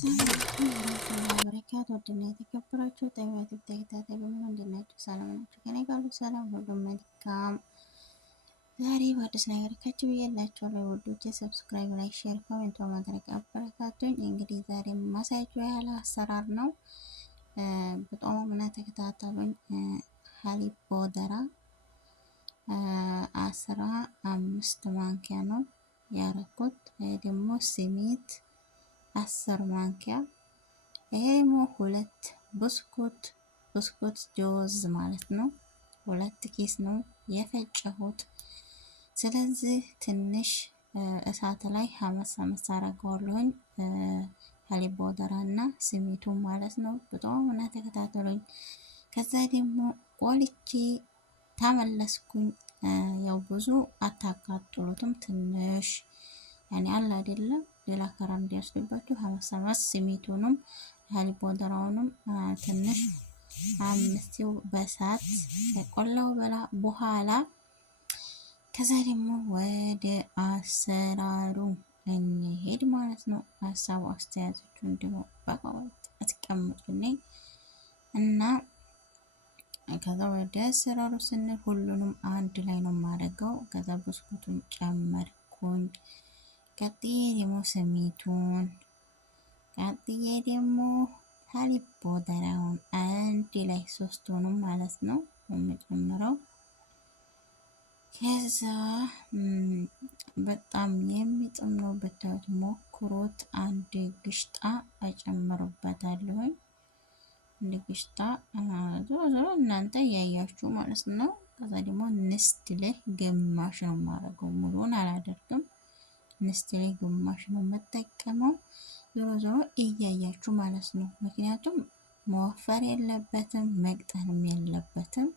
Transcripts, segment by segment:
ሰላም አለይኩም ወራህመቱላሂ ወበረካቱ። ውድና የተከበራችሁ ጠይባት ተከታታይ በሙሉ እንዴት ናችሁ? ሰላም ናችሁ? ከኔ ጋር ሁሉ ሰላም፣ ሁሉ መልካም። ዛሬ በአዲስ ነገር ከች ብዬላችኋለሁ ውዶቼ። ሰብስክራይብ፣ ላይክ፣ ሼር፣ ኮሜንት በማድረግ አበረታቱኝ። እንግዲህ ዛሬ ማሳያችሁ ያለ አሰራር ነው። በጣም ምን ተከታተሉኝ። ሀሊብ ቦደራ 15 ማንኪያ ነው ያረኩት። ደግሞ ስሚት 10 ማንኪያ፣ ይሄ ደግሞ 2 ብስኩት ጆዝ ማለት ነው። 2 ኪስ ነው የፈጨሁት። ስለዚህ ትንሽ እሳት ላይ ሀመስ አረገዋለሁኝ ሀሊብ ቦደራ እና ስሚቱ ማለት ነው። በጣም እና ተከታተሉኝ። ከዛ ደግሞ ቆልቼ ተመለስኩኝ። ያው ብዙ አታቃጥሉትም፣ ትንሽ ያኔ አለ አይደለም ሌላ ከራ እንዲያስገባችሁ ሀመስ ስሚቱንም ሀሊብ ቦደራውንም ትንሽ አምስቴው በሳት ቆላው በኋላ ከዛ ደግሞ ወደ አሰራሩ እንሄድ ማለት ነው። ሀሳቡ አስተያየቶቹ እንዲሁ በቃውት አትቀምጡልኝ እና ከዛ ወደ አሰራሩ ስንል ሁሉንም አንድ ላይ ነው የማደርገው። ከዛ ብስኩቱን ጨመርኩኝ። ቀጥዬ ደግሞ ስሚቱን፣ ቀጥዬ ደግሞ ሀሊብ ቦደራውን አንድ ላይ ሶስቱንም ማለት ነው የምጨምረው። ከዛ በጣም የሚጥም ነው ብታዩት ሞክሮት። አንድ ግሽጣ እጨምርበታለሁኝ። አንድ ግሽጣ ዞሮ እናንተ እያያችሁ ማለት ነው። ከዛ ደግሞ ንስትል ግማሽ ነው የማደርገው፣ ሙሉን አላደርግም። ንስትል ግማሽ ነው የምጠቀመው። ዞሮ እያያችሁ ማለት ነው። ምክንያቱም መወፈር የለበትም መቅጠንም የለበትም።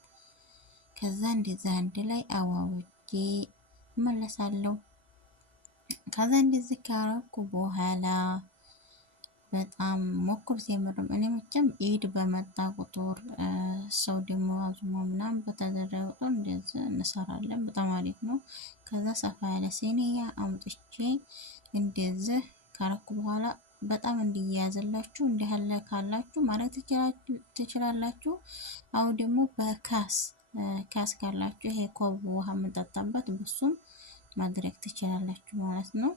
ከዛ እንደዛ አንድ ላይ አዋውጄ እመለሳለሁ። ከዛ እንደዚህ ካረኩ በኋላ በጣም ሞክሩት። የምርም እኔ መቼም ኢድ በመጣ ቁጥር ሰው ደግሞ አዙማ ምናምን በተደረገ ቁጥር እንደዚህ እንሰራለን። በጣም አሪፍ ነው። ከዛ ሰፋ ያለ ሲኒያ አምጥቼ እንደዚህ ካረኩ በኋላ በጣም እንዲያያዝላችሁ እንዲህ ያለ ካላችሁ ማድረግ ትችላላችሁ። አው ደግሞ በካስ ካላችሁ ይሄ ኮብ ውሃ የምንጠጣበት በሱም ማድረግ ትችላላችሁ ማለት ነው።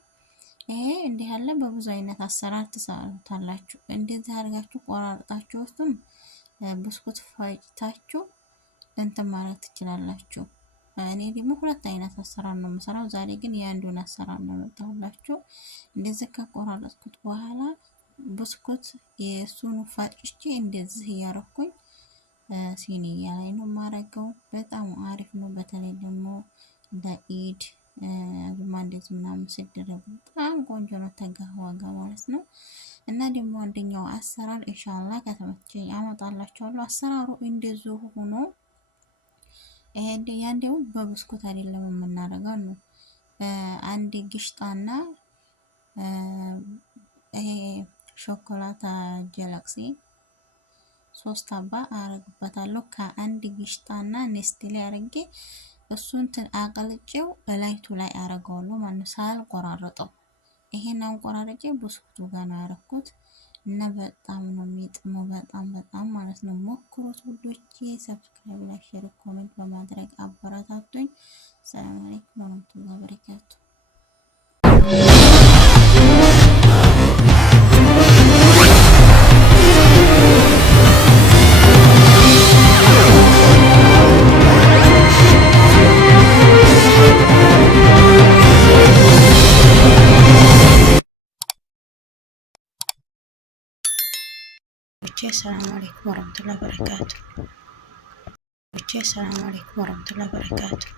ይሄ እንዲህ ያለ በብዙ አይነት አሰራር ትሰሩታላችሁ። እንደዚህ አድርጋችሁ ቆራርጣችሁ ውስጥም ብስኩት ፈጭታችሁ እንትን ማለት ትችላላችሁ። እኔ ደግሞ ሁለት አይነት አሰራር ነው የምሰራው። ዛሬ ግን የአንዱን አሰራር ነው መጣሁላችሁ። እንደዚህ ከቆራረጥኩት በኋላ ብስኩት የሱኑ ፈጭቼ እንደዚህ እያረኩኝ ሲኒያ ላይ ነው የማረገው። በጣም አሪፍ ነው። በተለይ ደግሞ ለኢድ አዙማ እንደዚህ ምናምን ሲደረግ በጣም ቆንጆ ነው። ተጋህዋ ጋር ማለት ነው። እና ደግሞ አንደኛው አሰራር ኢንሻአላህ ከተመቸኝ አመጣላችኋለሁ። አሰራሩ እንደዚሁ ሆኖ ያንዴው በብስኩት አይደለም የምናደርገው ነው። አንድ ግሽጣና ይሄ ሾኮላታ ጀላክሲ 3 አባ አረግበታለሁ። ከአንድ ግሽጣና ኔስትሌ አረጌ እሱን አቀልጬው በላይቱ ላይ አረገዋለሁ ማለት ሳልቆራረጠው። ይሄን አንቆራርጬ ብስኩቱ ጋር ነው ያረኩት እና በጣም ነው የሚጥመው። በጣም ማለት ነው። ሞክሩት ውዶቼ። ሰብስክራይብ፣ ላይክ፣ ሼር፣ ኮሜንት በማድረግ አበረታቱኝ። ሰላም አለይኩም ወራህመቱላሂ ወበረካቱ። السلام عليكم ورحمة الله وبركاته.